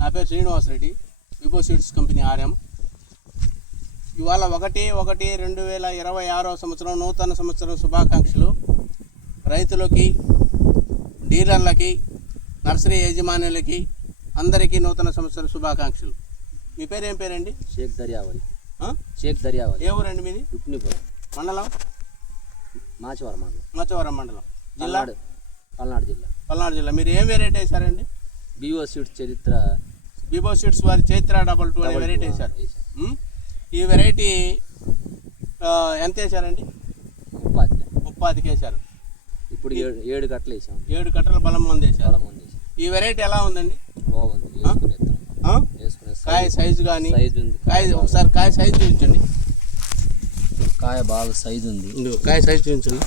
నా పేరు Srinivasa Reddy, విభో seeds company RM. ఇవాళ 1/1/2026 సంవత్సరం నూతన సంవత్సరం శుభాకాంక్షలు రైతులకి, డీలర్లకి, నర్సరీ యజమానులకి అందరికీ నూతన సంవత్సర శుభాకాంక్షలు. మీ పేరు ఏం పేరండి? షేక్ దర్యావళి. షేక్ దర్యావళి. ఏ ఊరండి మీది? రుక్మిణిపురం మండలం? మాచవరం మండలం. జిల్లా? పల్నాడు జిల్లా. మీరు ఏం వెరైటీ వేశారండి? విభో సీడ్స్ విభో సీడ్స్ వారి చైత్ర 22 అనే వెరైటీ వేశారు. ఈ వెరైటీ ఎంత వేశారండి? 30కి వేశారు. ఇప్పుడు 7 కట్టలు వేసాం. 7 కట్టల బలం మంది వేశారు. ఈ వెరైటీ ఎలా ఉందండి? బాగుంది. కాయ సైజు కానీ కాయ ఒకసారి కాయ సైజు చూపించండి. కాయ బాగా సైజు ఉంది. కాయ సైజు చూపించండి.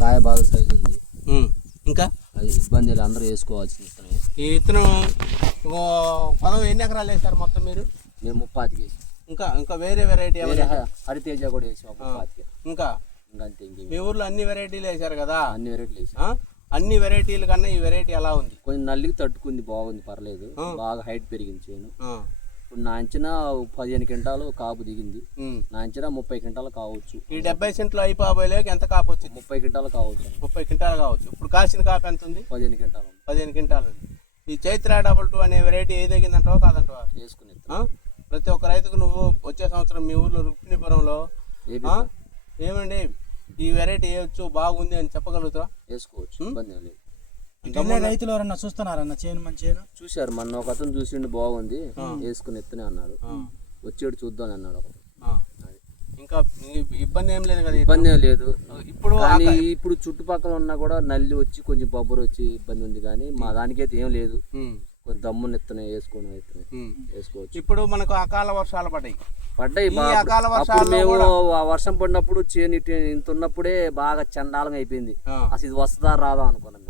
కాయ బాగా సైజు ఉంది. ఇంకా అది ఇబ్బంది లేదు, అందరూ వేసుకోవాల్సిన విత్తనం. ఈ విత్తనం పొలం ఎన్ని ఎకరాలు వేశారు మొత్తం మీరు? మేము 30కి వేసాం. ఇంకా వేరే వెరైటీ హరితేజ కూడా వేసాం 30కి. ఇంకా అంతే. మీ ఊర్లో అన్ని వెరైటీలు వేశారు కదా? అన్ని వెరైటీలు వేసాం. అన్ని వెరైటీల కన్నా ఈ వెరైటీ ఎలా ఉంది? కొంచెం నల్లికి తట్టుకుంది, బాగుంది, పర్లేదు. బాగా హైట్ పెరిగింది చేను. ఇప్పుడు నా అంచనా 15 క్వింటాలు కాపు దిగింది. నా అంచనా 30 క్వింటాలు కావచ్చు. ఈ 70 సెంట్లు అయిపోలేక ఎంత కాపు వచ్చింది? 30 క్వింటాలు కావచ్చు. 30 క్వింటాలు కావచ్చు. ఇప్పుడు కాసిన కాపు ఎంత ఉంది? 15 క్వింటాలు. 15 క్వింటాలు ఉంది. ఈ చైత్ర 22 అనే వెరైటీ ఏ తగ్గిందంటావా కాదంటావా? వేసుకుని ప్రతి ఒక్క రైతుకు నువ్వు వచ్చే సంవత్సరం మీ ఊర్లో రుక్మిణిపురంలో ఏమండి ఈ వెరైటీ వేయచ్చు బాగుంది అని చెప్పగలుగుతావా? వేసుకోవచ్చు, ఇబ్బంది లేదు. రైతులు ఎవరన్నా చూస్తున్నారన్న చేను మంచి చేను చూశారు. మొన్న ఒక అతను చూసిండు, బాగుంది, వేసుకుని ఎత్తునే అన్నాడు. వచ్చేడు చూద్దాం అన్నాడు ఒకటి. ఇంకా ఇబ్బంది ఏం లేదు కదా? ఇబ్బంది ఏం లేదు. ఇప్పుడు చుట్టుపక్కల ఉన్నా కూడా నల్లి వచ్చి కొంచెం బొబ్బరు వచ్చి ఇబ్బంది ఉంది, కానీ మా దానికైతే ఏం లేదు. కొంచెం దమ్ముని ఎత్తునే వేసుకోవచ్చు. ఇప్పుడు మనకు అకాల వర్షాలు పడ్డాయి. మేము వర్షం పడినప్పుడు చేను ఇంత ఉన్నప్పుడే బాగా చండాలంగా అయిపోయింది. అసలు ఇది వస్తుందా రాదా అనుకున్నాం.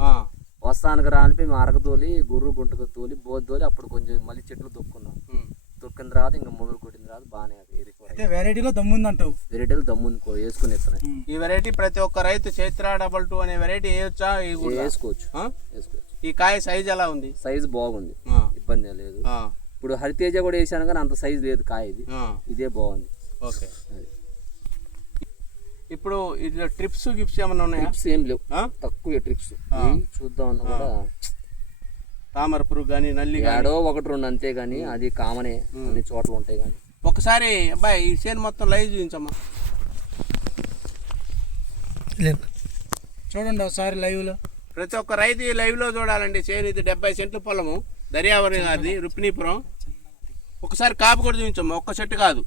వస్తానికి రాని మేము అరగతోలి, గుర్రు గుంటకు తోలి, బోద్దోలి, అప్పుడు కొంచెం మళ్ళీ చెట్లు తొక్కున్నాం. తొక్కిన తర్వాత ఇంకా మొదలు కొట్టిన తర్వాత బాగానే వెరైటీలో దమ్ముందంటావు? వెరైటీలో దమ్ముంది వేసుకుని ఎత్తున్నాయి. ఈ వెరైటీ ప్రతి ఒక్క రైతు చైత్ర 22 అనే వెరైటీ వేయొచ్చా? వేసుకోవచ్చు. ఈ కాయ సైజ్ ఎలా ఉంది? సైజ్ బాగుంది, ఇబ్బంది లేదు. ఇప్పుడు హరితేజ కూడా వేసాను కానీ అంత సైజ్ లేదు కాయ. ఇదే బాగుంది. ఓకే. ఇప్పుడు ఇట్లా ట్రిప్స్ గిప్స్ ఏమన్నా ఉన్నాయా? ట్రిప్స్ ఏం లేవు, తక్కువ ట్రిప్స్. చూద్దాం అన్న కూడా తామర పురుగు కానీ నల్లి ఏడో 1-2 అంతే, కానీ అది కామనే, అన్ని చోట్ల ఉంటాయి. కానీ ఒకసారి అబ్బాయి ఈ చేను మొత్తం లైవ్ చూపించమ్మా. చూడండి ఒకసారి లైవ్లో. ప్రతి ఒక్క రైతు ఈ లైవ్లో చూడాలండి. చేను ఇది 70 సెంట్ల పొలము, దర్యావళి గారిది, రుక్మిణిపురం. ఒకసారి కాపు కూడా చూపించమ్మా, ఒక్క చెట్టు కాదు,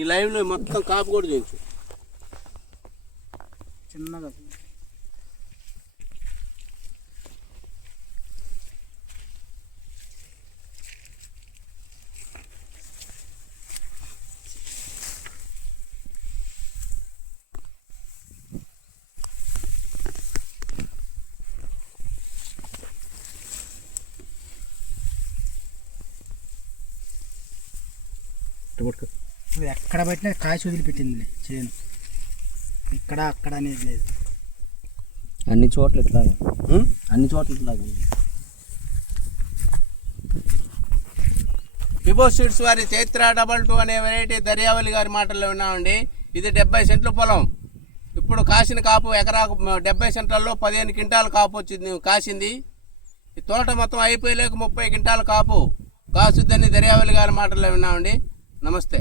ఈ లైవ్లో మొత్తం కాపు కూడా చూపించు. చిన్నగా ఎక్కడ పెట్టినా కాయ వదిలి పెట్టింది చేను. ఇక్కడ అక్కడ అనేది లేదు, అన్ని చోట్ల ఇట్లాగే. విభో సీడ్స్ వారి చైత్ర 22 అనే వెరైటీ దర్యావళి గారి మాటల్లో విన్నామండి. ఇది 70 సెంట్ల పొలం. ఇప్పుడు కాసిన కాపు ఎకరాకు 70 సెంట్లలో 15 క్వింటాల కాపు వచ్చింది, కాసింది. ఈ తోట మొత్తం అయిపోయలేక 30 క్వింటాల కాపు కాసుద్దని దర్యావళి గారి మాటల్లో విన్నామండి. నమస్తే.